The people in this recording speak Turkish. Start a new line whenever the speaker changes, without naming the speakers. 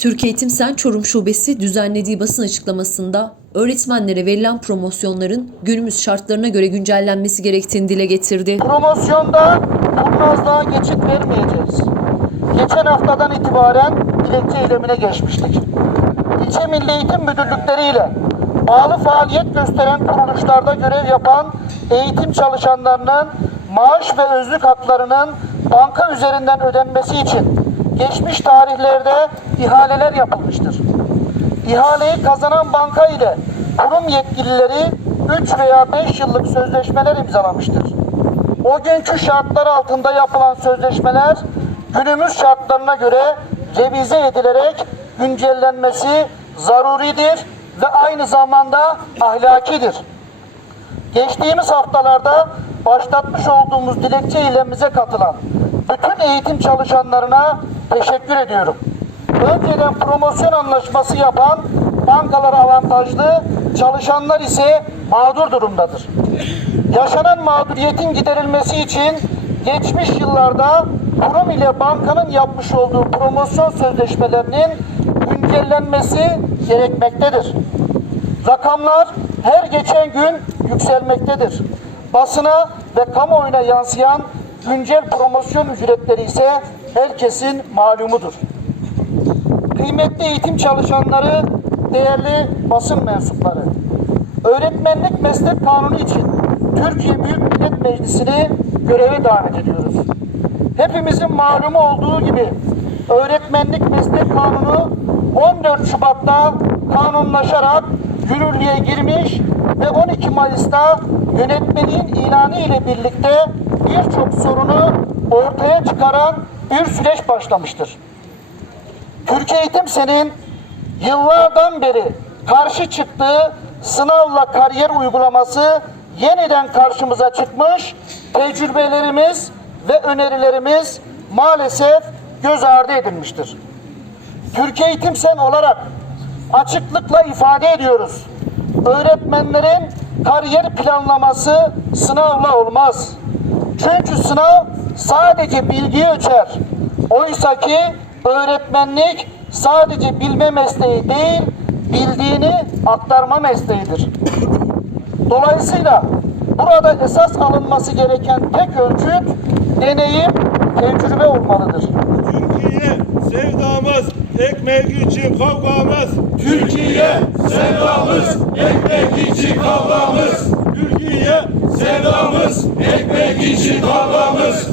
Türk Eğitim Sen Çorum Şubesi düzenlediği basın açıklamasında öğretmenlere verilen promosyonların günümüz şartlarına göre güncellenmesi gerektiğini dile getirdi.
Promosyonda kurnazlığa geçit vermeyeceğiz. Geçen haftadan itibaren dilekçe eylemine geçmiştik. İlçe Milli Eğitim Müdürlükleriyle bağlı faaliyet gösteren kuruluşlarda görev yapan eğitim çalışanlarının maaş ve özlük haklarının banka üzerinden ödenmesi için geçmiş tarihlerde ihaleler yapılmıştır. İhaleyi kazanan banka ile kurum yetkilileri 3 veya 5 yıllık sözleşmeler imzalamıştır. O günkü şartlar altında yapılan sözleşmeler günümüz şartlarına göre revize edilerek güncellenmesi zaruridir ve aynı zamanda ahlakidir. Geçtiğimiz haftalarda başlatmış olduğumuz dilekçe eylemimize katılan bütün eğitim çalışanlarına teşekkür ediyorum. Önceden promosyon anlaşması yapan bankalar avantajlı, çalışanlar ise mağdur durumdadır. Yaşanan mağduriyetin giderilmesi için geçmiş yıllarda kurum ile bankanın yapmış olduğu promosyon sözleşmelerinin güncellenmesi gerekmektedir. Rakamlar her geçen gün yükselmektedir. Basına ve kamuoyuna yansıyan güncel promosyon ücretleri ise herkesin malumudur. Kıymetli eğitim çalışanları, değerli basın mensupları, öğretmenlik meslek kanunu için Türkiye Büyük Millet Meclisi'ni göreve davet ediyoruz. Hepimizin malumu olduğu gibi öğretmenlik meslek kanunu 14 Şubat'ta kanunlaşarak yürürlüğe girmiş ve 12 Mayıs'ta yönetmeliğin ilanı ile birlikte birçok sorunu ortaya çıkaran bir süreç başlamıştır. Türkiye Eğitim Sen'in yıllardan beri karşı çıktığı sınavla kariyer uygulaması yeniden karşımıza çıkmış, tecrübelerimiz ve önerilerimiz maalesef göz ardı edilmiştir. Türkiye Eğitim Sen olarak açıklıkla ifade ediyoruz. Öğretmenlerin kariyer planlaması sınavla olmaz. Çünkü sınav sadece bilgiyi ölçer. Oysa ki öğretmenlik sadece bilme mesleği değil, bildiğini aktarma mesleğidir. Dolayısıyla burada esas alınması gereken tek ölçüt deneyim, tecrübe olmalıdır.
Ekmek için kavgamız.
Türkiye sevdamız, ekmek için kavgamız.
Türkiye Sevdamız, ekmek için kavgamız.